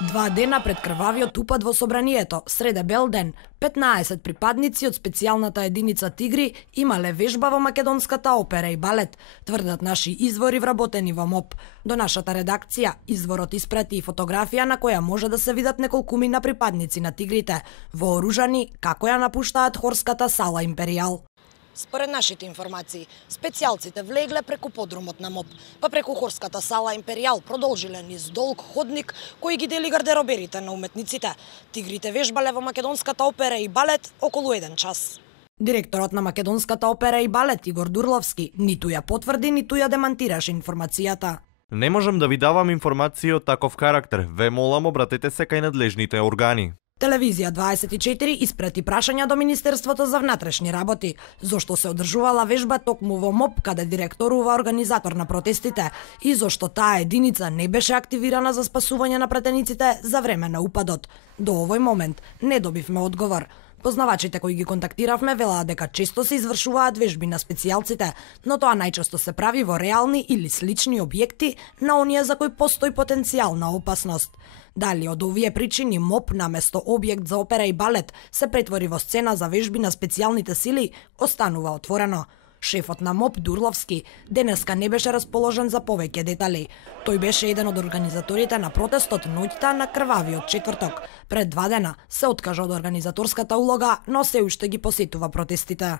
2 дена пред крвавиот упад во собранието, среде бел ден, 15 припадници од специјалната единица Тигри имале вежба во македонската опера и балет, тврдат наши извори вработени во МОП. До нашата редакција изворот испрати и фотографија на која може да се видат неколкумина припадници на Тигрите, вооружани како ја напуштаат хорската сала Империјал. Според нашите информации, специјалците влегле преку подрумот на МОП, па преку хорската сала Империјал продолжиле низ долг ходник кој ги дели гардероберите на уметниците. Тигрите вежбале во македонската опера и балет околу 1 час. Директорот на македонската опера и балет Игор Дурловски ниту ја потврди, ниту ја демантираше информацијата. Не можам да ви давам информација од таков карактер. Ве молам, обратете се кај надлежните органи. Телевизија 24 испрати прашања до Министерството за внатрешни работи, зошто се одржувала вежба токму во МОП каде директорува организатор на протестите и зошто таа единица не беше активирана за спасување на пратениците за време на упадот. До овој момент не добивме одговор. Познавачите кои ги контактиравме велаат дека често се извршуваат вежби на специјалците, но тоа најчесто се прави во реални или слични објекти на оние за кои постои потенцијална опасност. Дали од овие причини МОП наместо објект за опера и балет се претвори во сцена за вежби на специјалните сили, останува отворено. Шефот на МОП Дурловски денеска не беше расположен за повеќе детали. Тој беше еден од организаторите на протестот ноќта на крвавиот четврток. Пред 2 дена се откажа од организаторската улога, но се уште ги посетува протестите.